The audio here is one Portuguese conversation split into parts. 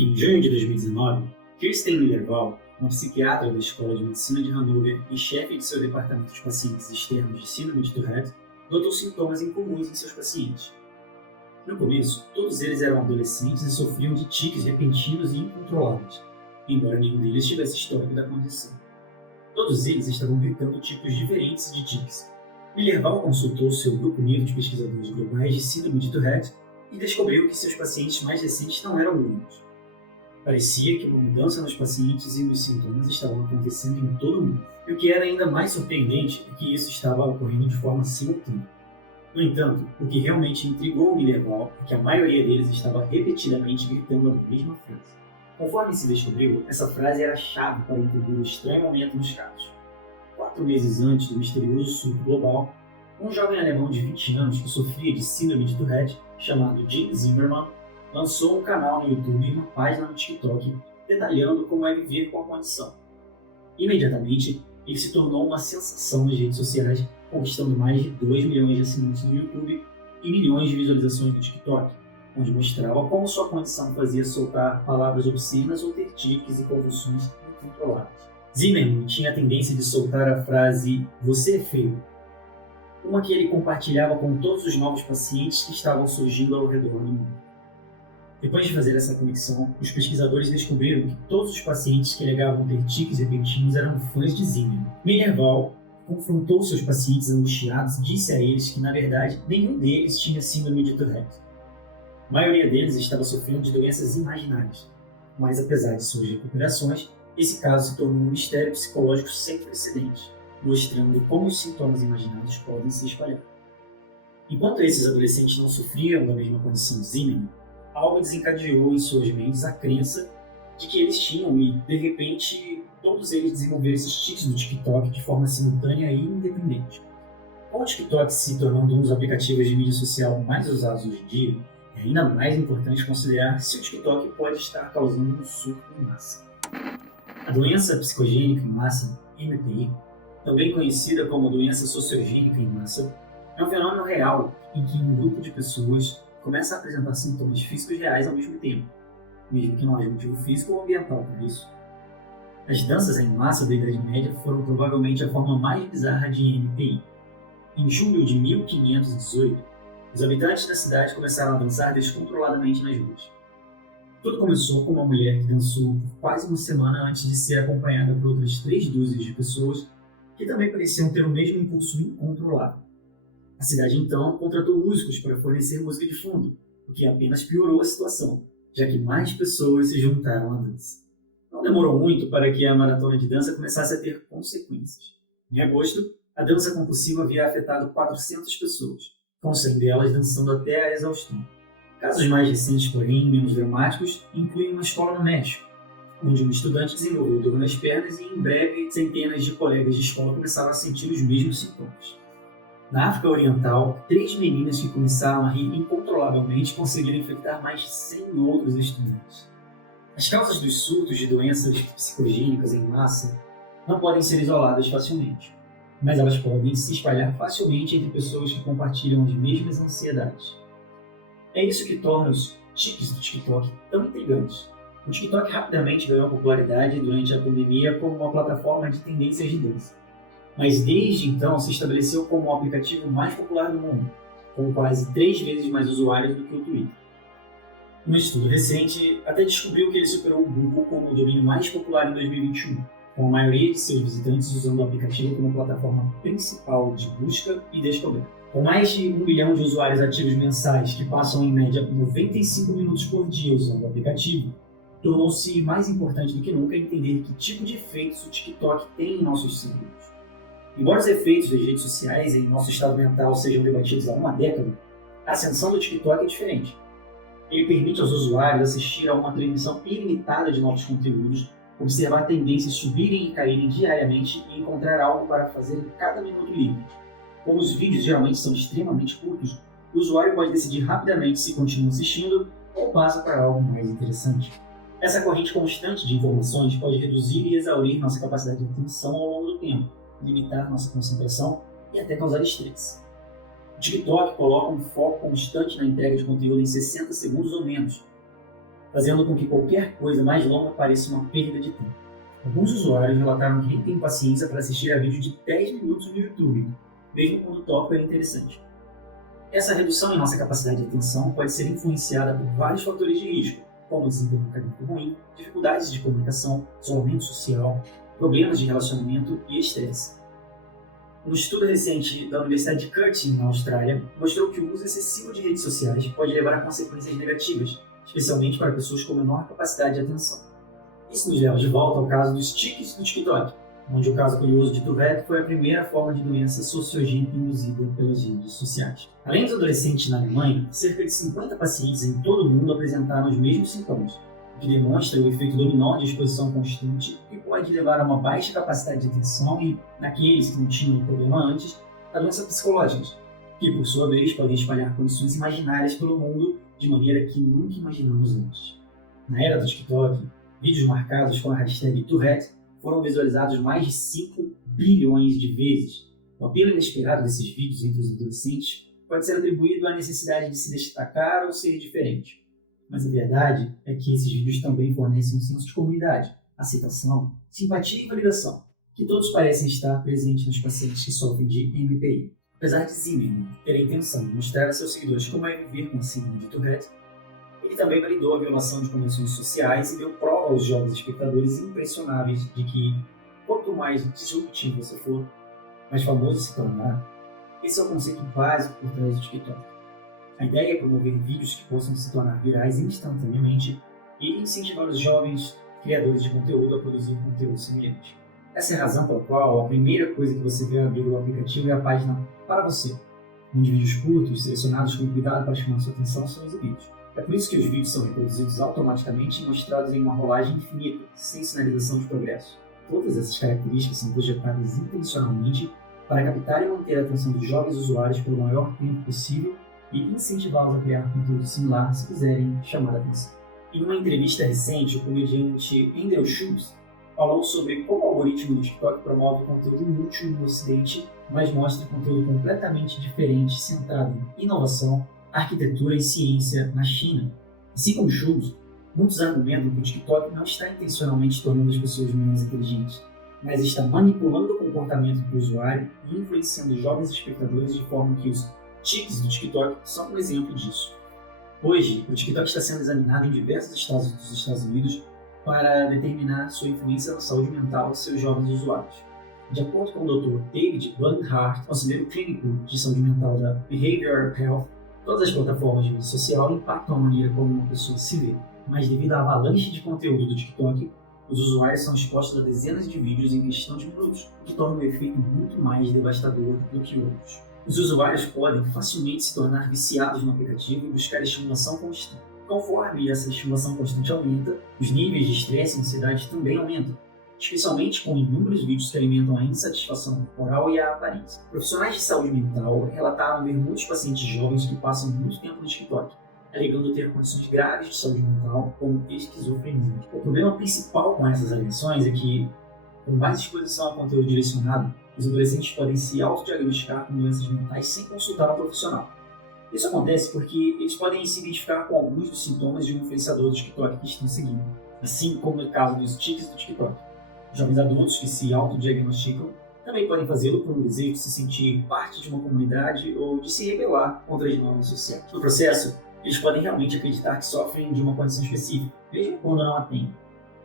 Em junho de 2019, Kirsten Miller-Wall, uma psiquiatra da Escola de Medicina de Hanover e chefe de seu departamento de pacientes externos de síndrome de Tourette, notou sintomas incomuns em seus pacientes. No começo, todos eles eram adolescentes e sofriam de tiques repentinos e incontroláveis, embora nenhum deles tivesse histórico da condição. Todos eles estavam gritando tipos diferentes de tiques. Miller-Wall consultou seu grupo unido de pesquisadores globais de síndrome de Tourette e descobriu que seus pacientes mais recentes não eram únicos. Parecia que uma mudança nos pacientes e nos sintomas estavam acontecendo em todo o mundo. E o que era ainda mais surpreendente é que isso estava ocorrendo de forma simultânea. No entanto, o que realmente intrigou Miller-Wall é que a maioria deles estava repetidamente gritando a mesma frase. Conforme se descobriu, essa frase era a chave para entender o estranho momento nos casos. 4 meses antes do misterioso surto global, um jovem alemão de 20 anos que sofria de síndrome de Tourette, chamado Jim Zimmerman, lançou um canal no YouTube e uma página no TikTok detalhando como é viver com a condição. Imediatamente, ele se tornou uma sensação nas redes sociais, conquistando mais de 2 milhões de assinantes no YouTube e milhões de visualizações no TikTok, onde mostrava como sua condição fazia soltar palavras obscenas ou ter tiques e convulsões incontroláveis. Zimmerman tinha a tendência de soltar a frase "você é feio", uma que ele compartilhava com todos os novos pacientes que estavam surgindo ao redor do mundo. Depois de fazer essa conexão, os pesquisadores descobriram que todos os pacientes que alegavam ter tiques repentinos eram fãs de Zimmerman. Miller-Wall confrontou seus pacientes angustiados e disse a eles que, na verdade, nenhum deles tinha síndrome de Tourette. A maioria deles estava sofrendo de doenças imaginárias, mas apesar de suas recuperações, esse caso se tornou um mistério psicológico sem precedentes, mostrando como os sintomas imaginados podem se espalhar. Enquanto esses adolescentes não sofriam da mesma condição de Zimmerman, algo desencadeou em suas mentes a crença de que eles tinham e, de repente, todos eles desenvolveram esses tiques do TikTok de forma simultânea e independente. Com o TikTok se tornando um dos aplicativos de mídia social mais usados hoje em dia, é ainda mais importante considerar se o TikTok pode estar causando um surto em massa. A doença psicogênica em massa, MPI, também conhecida como doença sociogênica em massa, é um fenômeno real em que um grupo de pessoas começa a apresentar sintomas físicos reais ao mesmo tempo, mesmo que não haja motivo físico ou ambiental para isso. As danças em massa da Idade Média foram provavelmente a forma mais bizarra de MPI. Em julho de 1518, os habitantes da cidade começaram a dançar descontroladamente nas ruas. Tudo começou com uma mulher que dançou por quase uma semana antes de ser acompanhada por outras 3 dúzias de pessoas que também pareciam ter o mesmo impulso incontrolável. A cidade então contratou músicos para fornecer música de fundo, o que apenas piorou a situação, já que mais pessoas se juntaram à dança. Não demorou muito para que a maratona de dança começasse a ter consequências. Em agosto, a dança compulsiva havia afetado 400 pessoas, com 100 delas dançando até a exaustão. Casos mais recentes, porém menos dramáticos, incluem uma escola no México, onde um estudante desenvolveu dor nas pernas e, em breve, centenas de colegas de escola começaram a sentir os mesmos sintomas. Na África Oriental, 3 meninas que começaram a rir incontrolavelmente conseguiram infectar mais de 100 outros estudantes. As causas dos surtos de doenças psicogênicas em massa não podem ser isoladas facilmente, mas elas podem se espalhar facilmente entre pessoas que compartilham as mesmas ansiedades. É isso que torna os tiques do TikTok tão intrigantes. O TikTok rapidamente ganhou popularidade durante a pandemia como uma plataforma de tendências de dança. Mas desde então se estabeleceu como o aplicativo mais popular do mundo, com quase 3 vezes mais usuários do que o Twitter. Um estudo recente até descobriu que ele superou o Google como o domínio mais popular em 2021, com a maioria de seus visitantes usando o aplicativo como plataforma principal de busca e descoberta. Com mais de 1 bilhão de usuários ativos mensais que passam em média 95 minutos por dia usando o aplicativo, tornou-se mais importante do que nunca entender que tipo de efeitos o TikTok tem em nossos cérebros. Embora os efeitos das redes sociais em nosso estado mental sejam debatidos há uma década, a ascensão do TikTok é diferente. Ele permite aos usuários assistir a uma transmissão ilimitada de novos conteúdos, observar tendências subirem e caírem diariamente e encontrar algo para fazer em cada minuto livre. Como os vídeos geralmente são extremamente curtos, o usuário pode decidir rapidamente se continua assistindo ou passa para algo mais interessante. Essa corrente constante de informações pode reduzir e exaurir nossa capacidade de atenção ao longo do tempo, limitar nossa concentração e até causar estresse. O TikTok coloca um foco constante na entrega de conteúdo em 60 segundos ou menos. fazendo com que qualquer coisa mais longa pareça uma perda de tempo. Alguns usuários relataram que nem têm paciência para assistir a vídeo de 10 minutos no YouTube, mesmo quando o tópico é interessante. Essa redução em nossa capacidade de atenção pode ser influenciada por vários fatores de risco, como desempenho acadêmico ruim, dificuldades de comunicação, isolamento social, problemas de relacionamento e estresse. Um estudo recente da Universidade de Curtin, na Austrália, mostrou que o uso excessivo de redes sociais pode levar a consequências negativas, especialmente para pessoas com menor capacidade de atenção. Isso nos leva de volta ao caso dos tiques do TikTok, onde o caso curioso de Tourette foi a primeira forma de doença sociogênica induzida pelas redes sociais. Além dos adolescentes na Alemanha, cerca de 50 pacientes em todo o mundo apresentaram os mesmos sintomas, o que demonstra o efeito dominó de exposição constante que pode levar a uma baixa capacidade de atenção e, naqueles que não tinham o problema antes, a doenças psicológicas, que por sua vez podem espalhar condições imaginárias pelo mundo de maneira que nunca imaginamos antes. Na era do TikTok, vídeos marcados com a hashtag Tourette foram visualizados mais de 5 bilhões de vezes. O apelo inesperado desses vídeos entre os adolescentes pode ser atribuído à necessidade de se destacar ou ser diferente. Mas a verdade é que esses vídeos também fornecem um senso de comunidade, aceitação, simpatia e validação, que todos parecem estar presentes nos pacientes que sofrem de MPI. Apesar de Zimmerman ter a intenção de mostrar a seus seguidores como é viver com a síndrome de Tourette, ele também validou a violação de convenções sociais e deu prova aos jovens espectadores impressionáveis de que, quanto mais disruptivo você for, mais famoso se tornará. Esse é o conceito básico por trás do TikTok. A ideia é promover vídeos que possam se tornar virais instantaneamente e incentivar os jovens criadores de conteúdo a produzir conteúdo semelhante. Essa é a razão pela qual a primeira coisa que você vê ao abrir o aplicativo é a página Para Você, onde vídeos curtos, selecionados com cuidado para chamar sua atenção, são exibidos. É por isso que os vídeos são reproduzidos automaticamente e mostrados em uma rolagem infinita, sem sinalização de progresso. Todas essas características são projetadas intencionalmente para captar e manter a atenção dos jovens usuários pelo maior tempo possível e incentivá-los a criar conteúdo similar se quiserem chamar a atenção. Em uma entrevista recente, o comediante Andrew Schulz falou sobre como o algoritmo do TikTok promove conteúdo inútil no Ocidente, mas mostra conteúdo completamente diferente, centrado em inovação, arquitetura e ciência na China. Assim como Schulz, muitos argumentam que o TikTok não está intencionalmente tornando as pessoas menos inteligentes, mas está manipulando o comportamento do usuário e influenciando jovens espectadores de forma que os tiques do TikTok são um exemplo disso. Hoje, o TikTok está sendo examinado em diversos estados dos Estados Unidos para determinar sua influência na saúde mental de seus jovens usuários. De acordo com o Dr. David Bernhardt, conselheiro clínico de saúde mental da Behavioral Health, todas as plataformas de rede social impactam a maneira como uma pessoa se vê, mas devido à avalanche de conteúdo do TikTok, os usuários são expostos a dezenas de vídeos em questão de minutos, o que torna o efeito muito mais devastador do que outros. Os usuários podem facilmente se tornar viciados no aplicativo e buscar estimulação constante. Conforme essa estimulação constante aumenta, os níveis de estresse e ansiedade também aumentam, especialmente com inúmeros vídeos que alimentam a insatisfação corporal e a aparência. Profissionais de saúde mental relataram ver muitos pacientes jovens que passam muito tempo no TikTok, alegando ter condições graves de saúde mental, como esquizofrenia. O problema principal com essas alegações é que, com mais exposição a conteúdo direcionado, os adolescentes podem se autodiagnosticar com doenças mentais sem consultar um profissional. Isso acontece porque eles podem se identificar com alguns dos sintomas de um influenciador do TikTok que estão seguindo, assim como no caso dos tiques do TikTok. Jovens adultos que se autodiagnosticam também podem fazê-lo por um desejo de se sentir parte de uma comunidade ou de se rebelar contra as normas sociais. No processo, eles podem realmente acreditar que sofrem de uma condição específica, mesmo quando não a têm.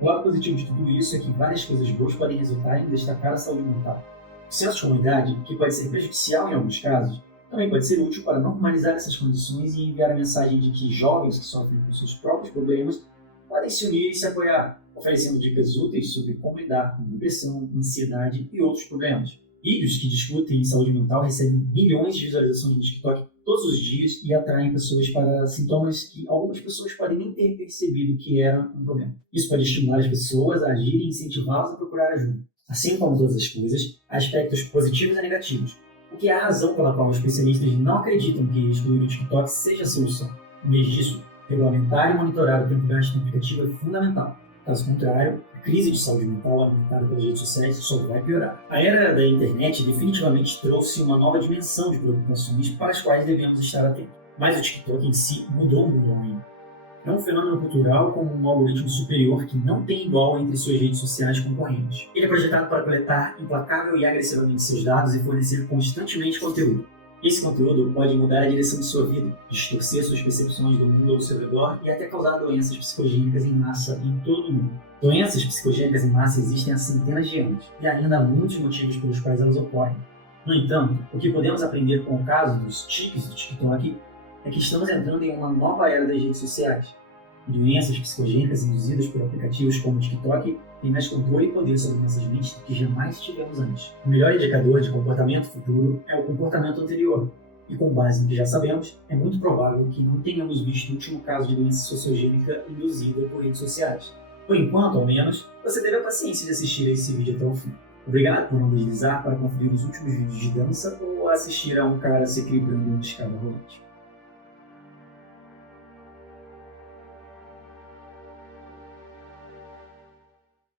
O lado positivo de tudo isso é que várias coisas boas podem resultar em destacar a saúde mental. O senso de comunidade, que pode ser prejudicial em alguns casos, também pode ser útil para normalizar essas condições e enviar a mensagem de que jovens que sofrem com seus próprios problemas podem se unir e se apoiar, oferecendo dicas úteis sobre como lidar com depressão, ansiedade e outros problemas. Vídeos que discutem saúde mental recebem milhões de visualizações no TikTok todos os dias e atraem pessoas para sintomas que algumas pessoas podem nem ter percebido que era um problema. Isso pode estimular as pessoas a agirem e incentivá-las a procurar ajuda. Assim como todas as coisas, há aspectos positivos e negativos, o que é a razão pela qual os especialistas não acreditam que excluir o TikTok seja a solução. Em vez disso, regulamentar e monitorar o tempo gasto no aplicativo é fundamental. Caso contrário, a crise de saúde mental alimentada pelas redes sociais só vai piorar. A era da internet definitivamente trouxe uma nova dimensão de preocupações para as quais devemos estar atentos. Mas o TikTok em si mudou o mundo online. É um fenômeno cultural com um algoritmo superior que não tem igual entre suas redes sociais concorrentes. Ele é projetado para coletar implacável e agressivamente seus dados e fornecer constantemente conteúdo. Esse conteúdo pode mudar a direção de sua vida, distorcer suas percepções do mundo ao seu redor e até causar doenças psicogênicas em massa em todo o mundo. Doenças psicogênicas em massa existem há centenas de anos e ainda há muitos motivos pelos quais elas ocorrem. No entanto, o que podemos aprender com o caso dos tiques do TikTok é que estamos entrando em uma nova era das redes sociais. Doenças psicogênicas induzidas por aplicativos como o TikTok têm mais controle e poder sobre nossas mentes do que jamais tivemos antes. O melhor indicador de comportamento futuro é o comportamento anterior, e com base no que já sabemos, é muito provável que não tenhamos visto o último caso de doença sociogênica induzida por redes sociais. Por enquanto, ao menos, você teve a paciência de assistir a esse vídeo até o fim. Obrigado por não deslizar para conferir os últimos vídeos de dança ou assistir a um cara se equilibrando em uma escada rolante.